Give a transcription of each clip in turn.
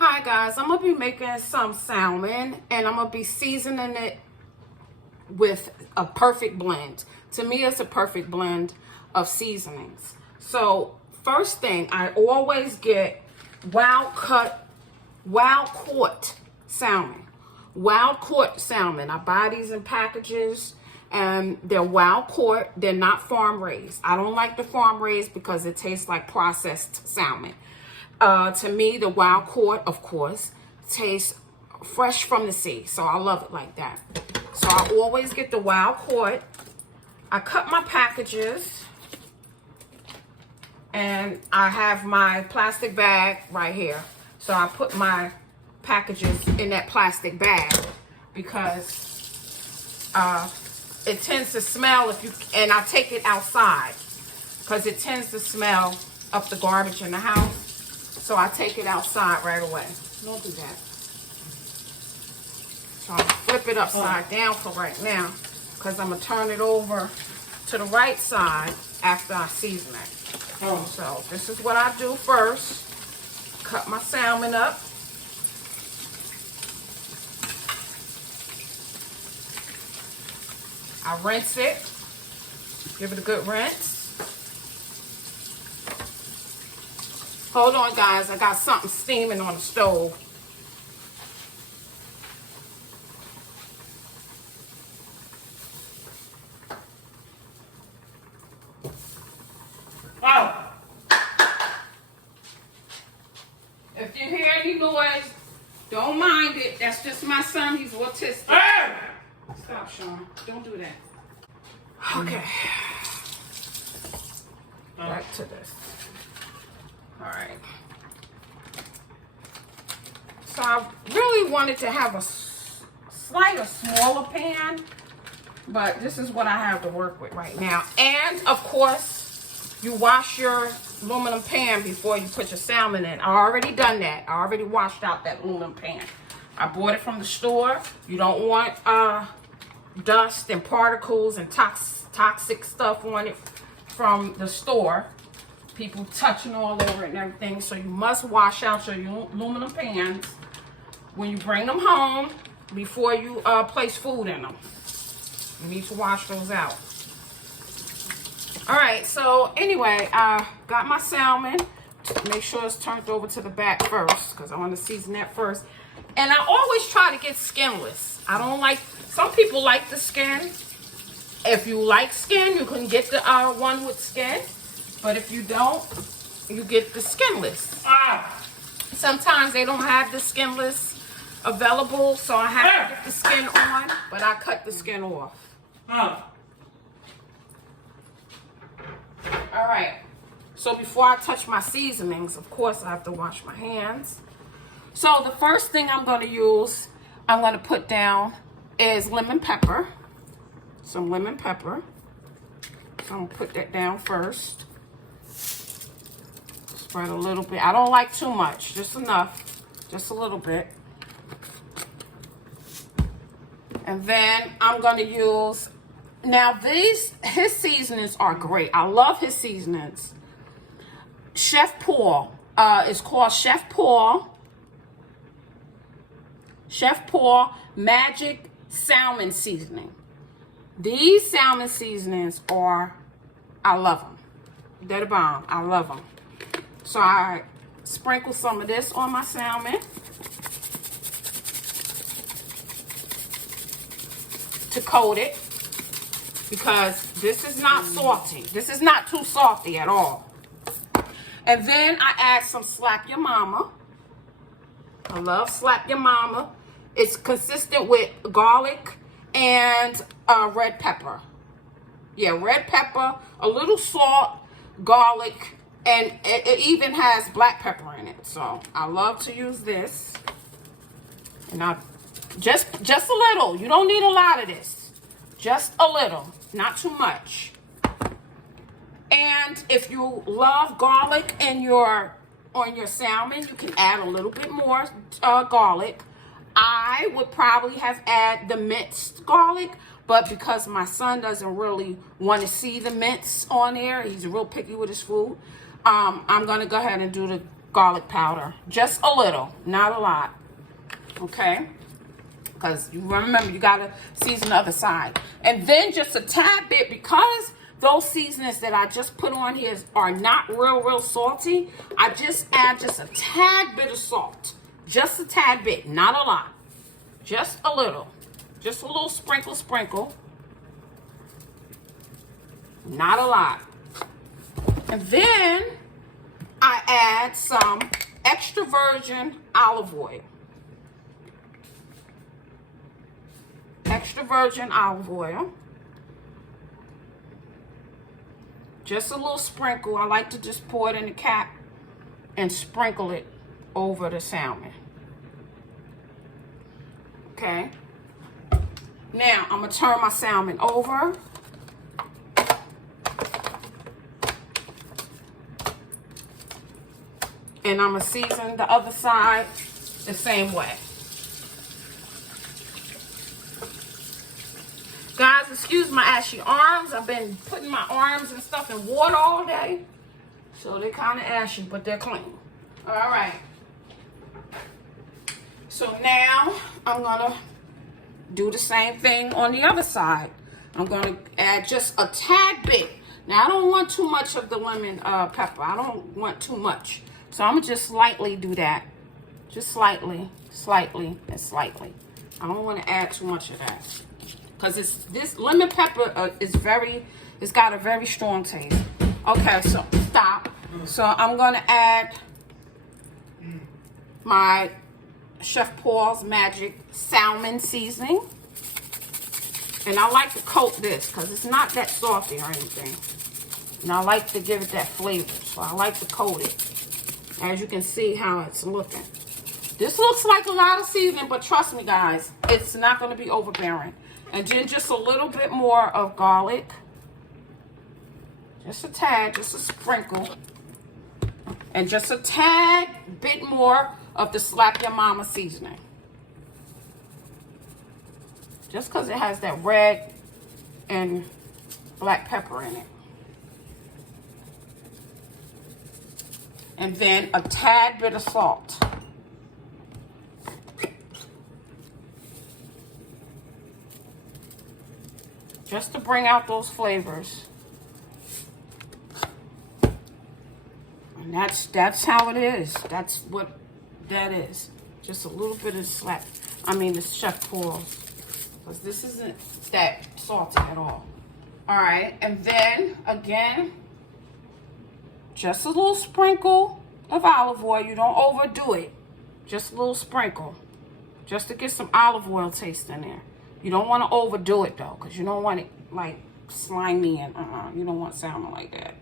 Hi guys, I'm gonna be making some salmon and I'm gonna be seasoning it with a perfect blend. To me, it's a perfect blend of seasonings. So first thing, I always get wild caught salmon. Wild caught salmon. I buy these in packages and they're wild caught. They're not farm raised. I don't like the farm raised because it tastes like processed salmon. To me, the wild caught, of course, tastes fresh from the sea. So I love it like that. So I always get the wild caught. I cut my packages. And I have my plastic bag right here. So I put my packages in that plastic bag because it tends to smell and I take it outside because it tends to smell up the garbage in the house. So I take it outside right away. Don't do that. So I'll flip it upside down for right now because I'm going to turn it over to the right side after I season it. So this is what I do first. Cut my salmon up. I rinse it. Give it a good rinse. Hold on, guys. I got something steaming on the stove. Oh. If you hear any noise, don't mind it. That's just my son. He's autistic. Hey! Stop, Sean. Don't do that. Okay. Back to this. All right. So I really wanted to have a slightly smaller pan, but this is what I have to work with right now. And of course, you wash your aluminum pan before you put your salmon in. I already done that. I already washed out that aluminum pan. I bought it from the store. You don't want dust and particles and toxic stuff on it from the store. People touching all over it and everything. So you must wash out your aluminum pans when you bring them home before you place food in them. You need to wash those out. All right, so anyway, I got my salmon. Make sure it's turned over to the back first because I want to season that first. And I always try to get skinless. I don't like, some people like the skin. If you like skin, you can get the one with skin. But if you don't, you get the skinless. Sometimes they don't have the skinless available, so I have to get the skin on, but I cut the skin off. All right. So before I touch my seasonings, of course, I have to wash my hands. So the first thing I'm going to use, I'm going to put down is lemon pepper. Some lemon pepper. So I'm going to put that down first. Spread a little bit. I don't like too much, just enough, just a little bit. And then I'm going to use, now his seasonings are great. I love his seasonings. Chef Paul, it's called Chef Paul Magic Salmon Seasoning. These salmon seasonings are, I love them. They're the bomb. I love them. So I sprinkle some of this on my salmon to coat it because this is not salty. This is not too salty at all. And then I add some Slap Your Mama. I love Slap Your Mama. It's consistent with garlic and red pepper. Yeah, red pepper, a little salt, garlic, and it even has black pepper in it. So I love to use this. And I just a little. You don't need a lot of this. Just a little, not too much. And if you love garlic on your salmon, you can add a little bit more garlic. I would probably have added the minced garlic, but because my son doesn't really want to see the mince on there, he's real picky with his food. I'm going to go ahead and do garlic powder. Just a little, not a lot. Okay? Because you remember, you got to season the other side. And then just a tad bit, because those seasonings that I just put on here are not real salty, I just add just a tad bit of salt. Just a tad bit, not a lot. Just a little. Just a little sprinkle. Not a lot. And then I add some extra virgin olive oil. Extra virgin olive oil. Just a little sprinkle. I like to just pour it in the cap and sprinkle it over the salmon. Okay. Now I'm going to turn my salmon over. And I'm going to season the other side the same way. Guys, excuse my ashy arms. I've been putting my arms and stuff in water all day. So they're kind of ashy, but they're clean. All right. So now I'm going to do the same thing on the other side. I'm going to add just a tad bit. Now, I don't want too much of the lemon pepper. I don't want too much. So I'm going to just lightly do that. Just slightly, and slightly. I don't want to add too much of that. Because this lemon pepper it's got a very strong taste. Okay, so stop. So I'm going to add my Chef Paul's Magic Salmon Seasoning. And I like to coat this because it's not that salty or anything. And I like to give it that flavor. So I like to coat it. As you can see how it's looking. This looks like a lot of seasoning, but trust me, guys, it's not going to be overbearing. And then just a little bit more of garlic. Just a tad, just a sprinkle. And just a tad bit more of the Slap Your Mama seasoning. Just because it has that red and black pepper in it. And then a tad bit of salt. Just to bring out those flavors. And that's how it is. That's what that is. Just a little bit of the Chef Paul's. Because this isn't that salty at all. Alright, and then again, just a little sprinkle of olive oil. You don't overdo it. Just a little sprinkle. Just to get some olive oil taste in there. You don't want to overdo it though, because you don't want it like slimy and you don't want salmon like that.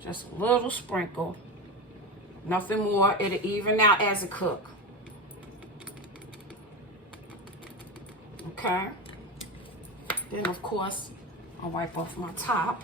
Just a little sprinkle. Nothing more. It'll even out as it cook. Okay. Then of course I'll wipe off my top.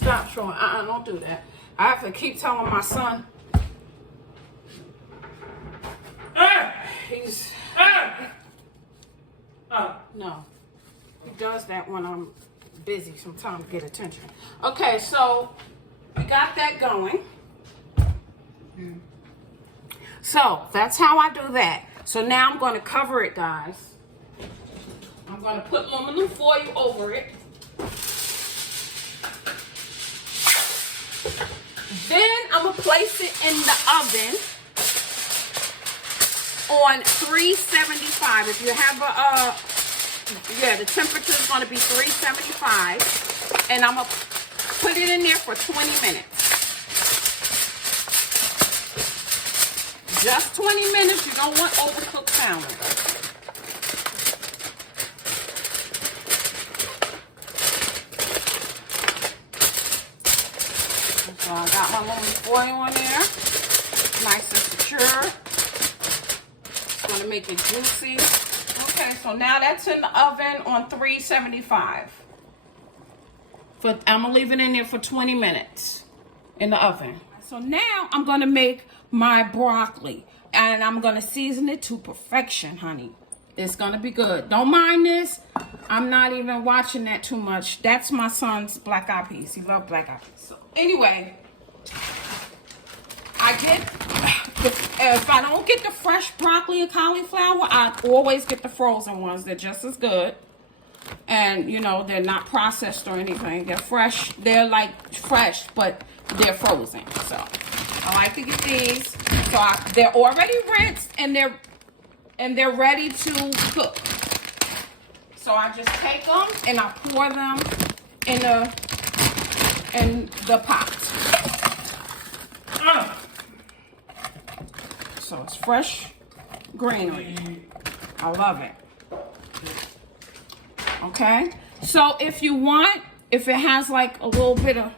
Stop showing. Don't do that. I have to keep telling my son. He's no. He does that when I'm busy. Sometimes to get attention. Okay, so we got that going. So that's how I do that. So now I'm going to cover it, guys. I'm going to put aluminum foil over it. Then I'm going to place it in the oven on 375. If you have the temperature is going to be 375. And I'm going to put it in there for 20 minutes. Just 20 minutes. You don't want overcooked salmon. So I got my aluminum foil on there. Nice and secure. It's going to make it juicy. Okay, so now that's in the oven on 375. I'm gonna leave it in there for 20 minutes in the oven. So now I'm gonna make my broccoli, and I'm gonna season it to perfection, honey. It's gonna be good. Don't mind this. I'm not even watching that too much. That's my son's black eyed peas. He loves black eyed peas. So anyway, if I don't get the fresh broccoli and cauliflower, I always get the frozen ones. They're just as good. And, you know, they're not processed or anything. They're fresh. They're like fresh, but they're frozen. So I like to get these. So they're already rinsed and they're ready to cook. So I just take them and I pour them in the pot. So it's fresh greenery. I love it. Okay, so if it has like a little bit of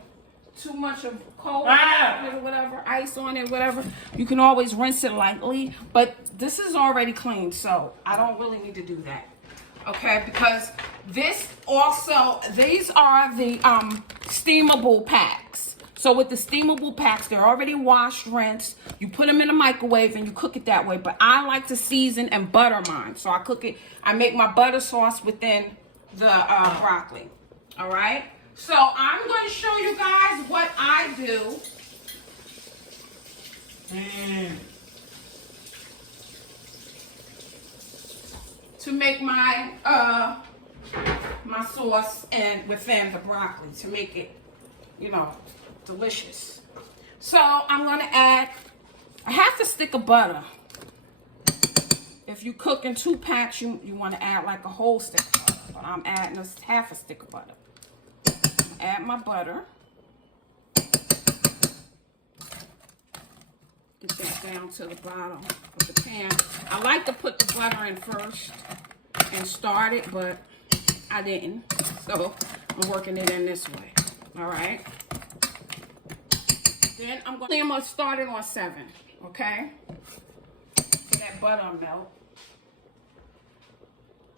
too much of cold or whatever, ice on it, whatever, you can always rinse it lightly. But this is already clean, so I don't really need to do that. Okay, because these are the steamable packs. So with the steamable packs, they're already washed, rinsed. You put them in the microwave and you cook it that way. But I like to season and butter mine. So I make my butter sauce within the broccoli. All right. So I'm going to show you guys what I do. To make my sauce and within the broccoli to make it, you know, delicious. So I'm going to add a half a stick of butter. If you cook in 2 packs, you want to add like a whole stick of butter. But I'm adding half a stick of butter. Add my butter. Get that down to the bottom of the pan. I like to put the butter in first and start it, but I didn't. So I'm working it in this way. All right. Then I'm gonna start it on 7. Okay. So that butter melt.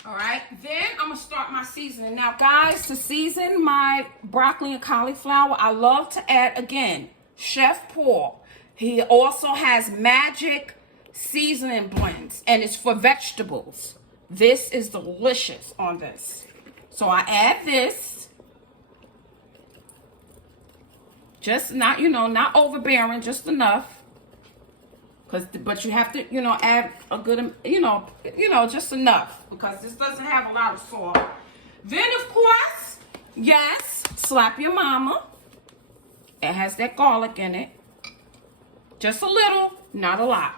All right. Then I'm gonna start my seasoning. Now, guys, to season my broccoli and cauliflower, I love to add again Chef Paul. He also has magic seasoning blends, and it's for vegetables. This is delicious on this. So I add this. Just not, not overbearing, just enough. But you have to, add a good, just enough, because this doesn't have a lot of salt. Then, of course, yes, slap your mama. It has that garlic in it. Just a little, not a lot.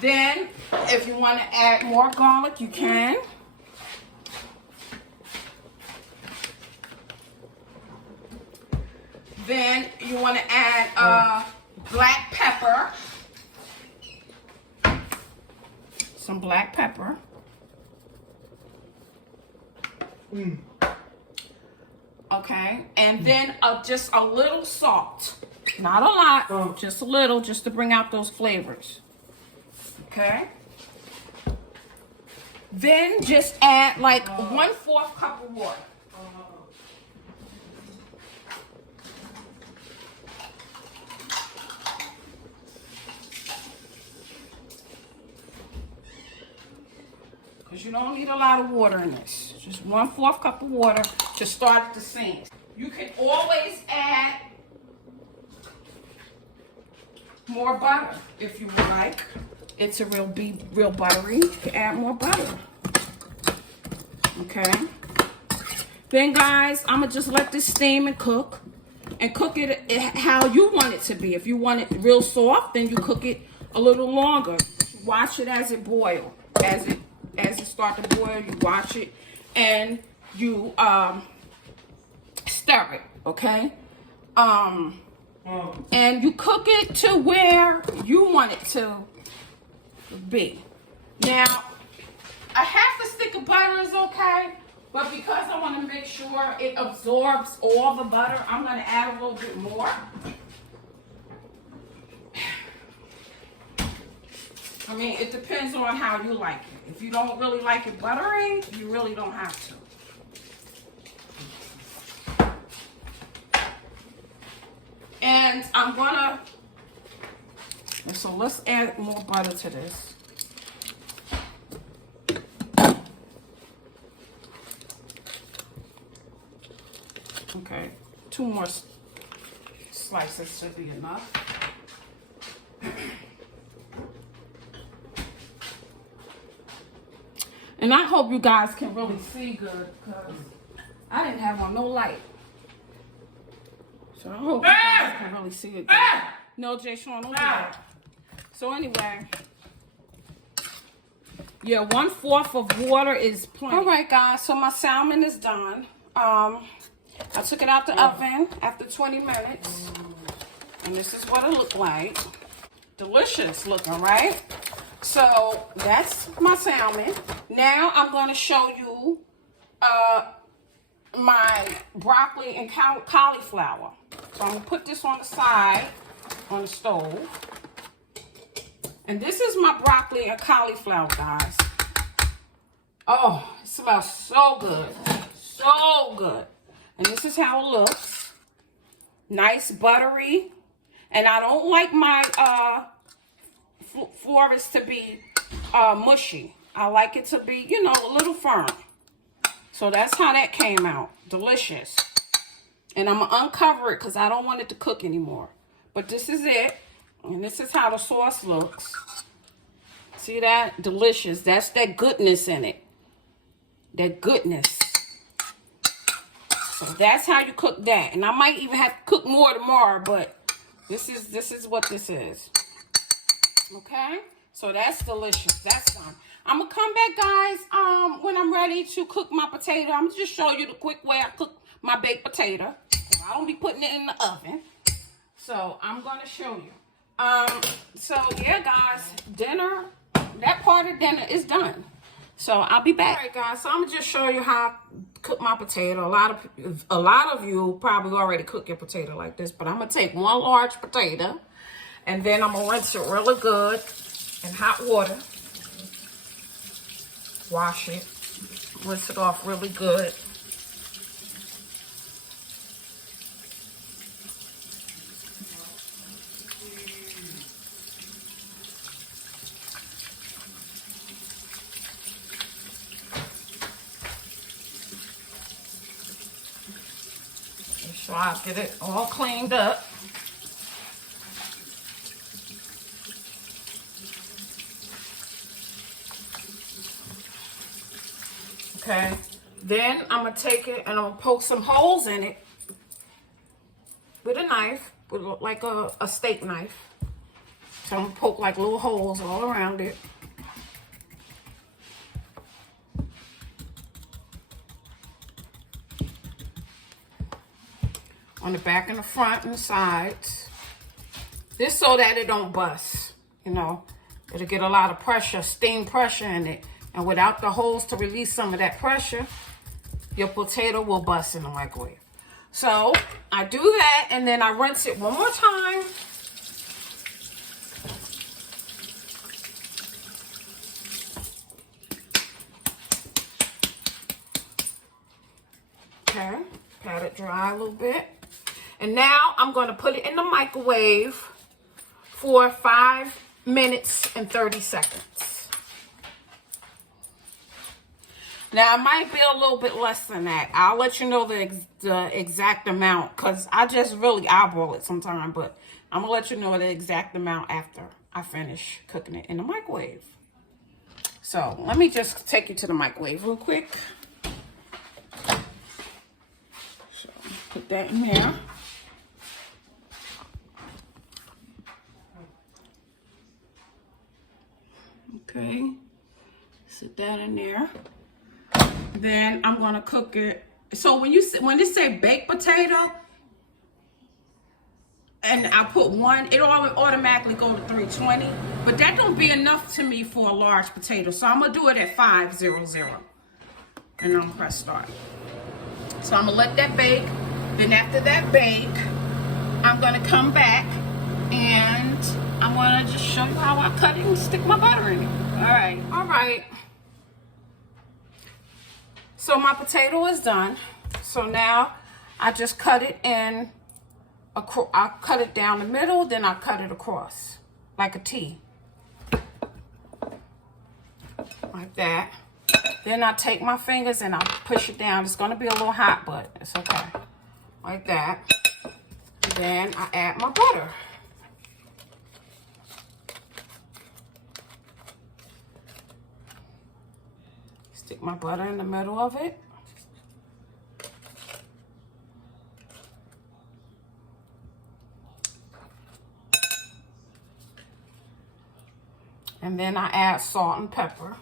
Then, if you want to add more garlic, you can. Then you want to add black pepper. Some black pepper. Okay, and then just a little salt. Not a lot, just a little, just to bring out those flavors. Okay. Then just add like 1/4 cup of water. Because you don't need a lot of water in this. Just 1/4 cup of water to start the seams. You can always add more butter if you would like. It's a real buttery. You can add more butter. Okay. Then, guys, I'm gonna just let this steam and cook it how you want it to be. If you want it real soft, then you cook it a little longer. Watch it as it boils. As it starts to boil, you watch it and you stir it. Okay. And you cook it to where you want it to be. Now, a half a stick of butter is okay, but because I want to make sure it absorbs all the butter, I'm going to add a little bit more. I mean, it depends on how you like it. If you don't really like it buttery, you really don't have to. And I'm gonna, so let's add more butter to this. Okay, 2 more slices should be enough. And I hope you guys can really see good because I didn't have on no light. So I hope you guys can really see it good. No, Jay Sean, don't do that. So anyway, yeah, 1/4 of water is plenty. All right, guys, so my salmon is done. I took it out the oven after 20 minutes. And this is what it looked like. Delicious looking, right? So that's my salmon. Now I'm going to show you my broccoli and cauliflower. So I'm going to put this on the side on the stove. And this is my broccoli and cauliflower, guys. Oh, it smells so good. So good. And this is how it looks. Nice, buttery. And I don't like my florets to be mushy. I like it to be, you know, a little firm. So that's how that came out. Delicious. And I'm going to uncover it because I don't want it to cook anymore. But this is it. And this is how the sauce looks. See that? Delicious. That's that goodness in it. That goodness. So that's how you cook that. And I might even have to cook more tomorrow, but this is what this is. Okay? So that's delicious. That's done. I'm going to come back, guys, when I'm ready to cook my potato. I'm going to just show you the quick way I cook my baked potato. I don't be putting it in the oven. So I'm going to show you. So yeah, guys, dinner, that part of dinner is done. So I'll be back. All right, guys, so I'm going to just show you how I cook my potato. A lot of you probably already cook your potato like this, but I'm going to take 1 large potato, and then I'm going to rinse it really good in hot water. Wash it. Rinse it off really good. So I'll get it all cleaned up. Okay, then I'm going to take it and I'm going to poke some holes in it with a knife, with like a steak knife. So I'm going to poke like little holes all around it. On the back and the front and the sides. This so that it don't bust, you know. It'll get a lot of pressure, steam pressure in it. And without the holes to release some of that pressure, your potato will bust in the microwave. So I do that and then I rinse it one more time. Okay, pat it dry a little bit. And now I'm going to put it in the microwave for 5 minutes and 30 seconds. Now, it might be a little bit less than that. I'll let you know the exact amount because I just really eyeball it sometimes. But I'm going to let you know the exact amount after I finish cooking it in the microwave. So, let me just take you to the microwave real quick. So, put that in there. Okay, sit that in there. Then I'm gonna cook it. So when it say baked potato, and I put 1, it automatically go to 320. But that don't be enough to me for a large potato. So I'm gonna do it at 500, and I'm gonna press start. So I'm gonna let that bake. Then after that bake, I'm gonna come back and I'm gonna just show you how I cut it and stick my butter in it. All right. So my potato is done. So now I just cut it in. I cut it down the middle, then I cut it across like a T, like that. Then I take my fingers and I push it down. It's gonna be a little hot, but it's okay, like that. And then I add my butter. Stick my butter in the middle of it. And then I add salt and pepper.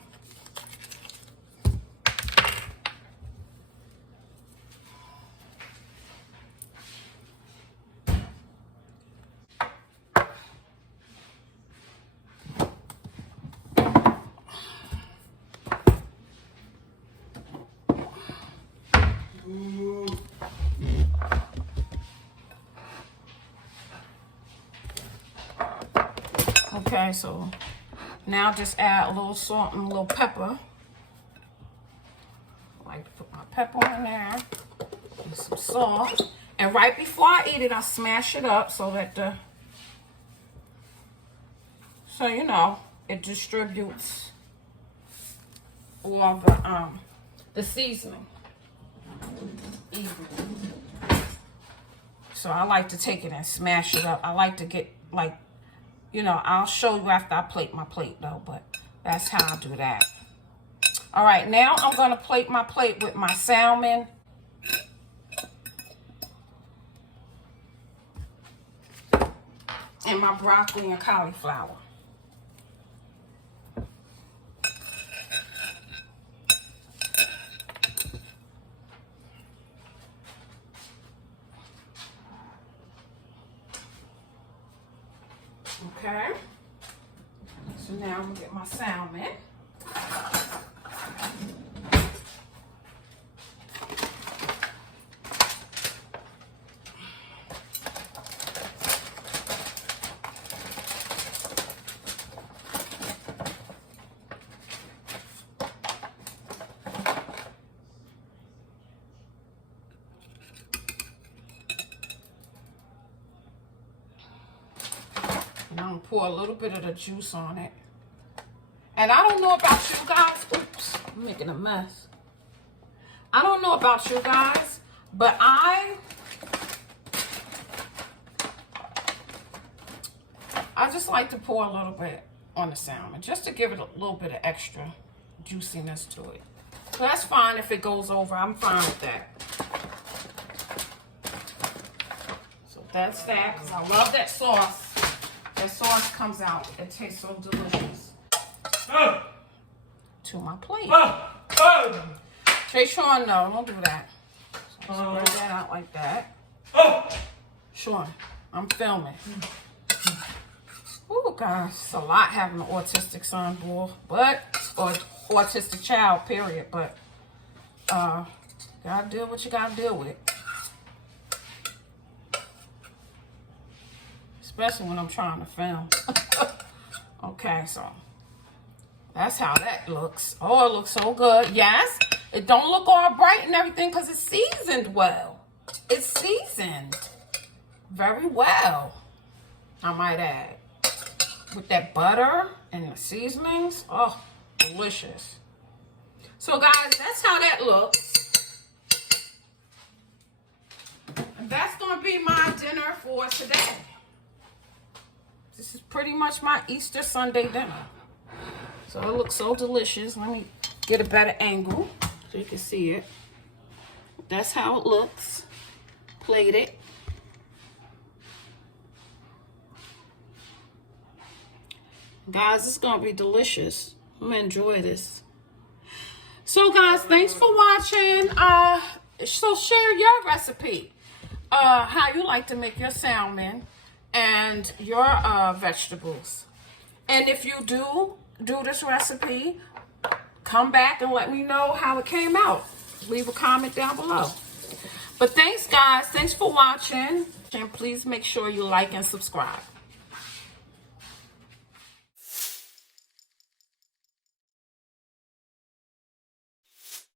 Okay, so now just add a little salt and a little pepper. I like to put my pepper in there and some salt. And right before I eat it, I smash it up so that you know, it distributes all of the seasoning evenly. So I like to take it and smash it up. I like to get like, you know, I'll show you after I plate my plate though, but that's how I do that. All right, now I'm gonna plate my plate with my salmon. And my broccoli and cauliflower. Okay, so now I'm gonna get my salmon. And I'm gonna pour a little bit of the juice on it. And I don't know about you guys. Oops, I'm making a mess. I don't know about you guys, but I just like to pour a little bit on the salmon just to give it a little bit of extra juiciness to it. So that's fine if it goes over. I'm fine with that. So that's that, because I love that sauce. That sauce comes out. It tastes so delicious. To my plate. Say, Sean, no, don't do that. So spread that out like that. Sean, I'm filming. Oh gosh, it's a lot having an autistic son, boy. Or autistic child, period. But gotta deal with what you gotta deal with. Especially when I'm trying to film. Okay, so that's how that looks. Oh, it looks so good. Yes, it don't look all bright and everything because it's seasoned well. It's seasoned very well, I might add. With that butter and the seasonings. Oh, delicious. So guys, that's how that looks. And that's going to be my dinner for today. This is pretty much my Easter Sunday dinner. So it looks so delicious. Let me get a better angle so you can see it. That's how it looks. Plated. Guys, it's going to be delicious. I'm going to enjoy this. So guys, thanks for watching. So share your recipe. How you like to make your salmon and your vegetables. And if you do this recipe, come back and let me know how it came out. Leave a comment down below. But thanks guys, thanks for watching, and please make sure you like and subscribe.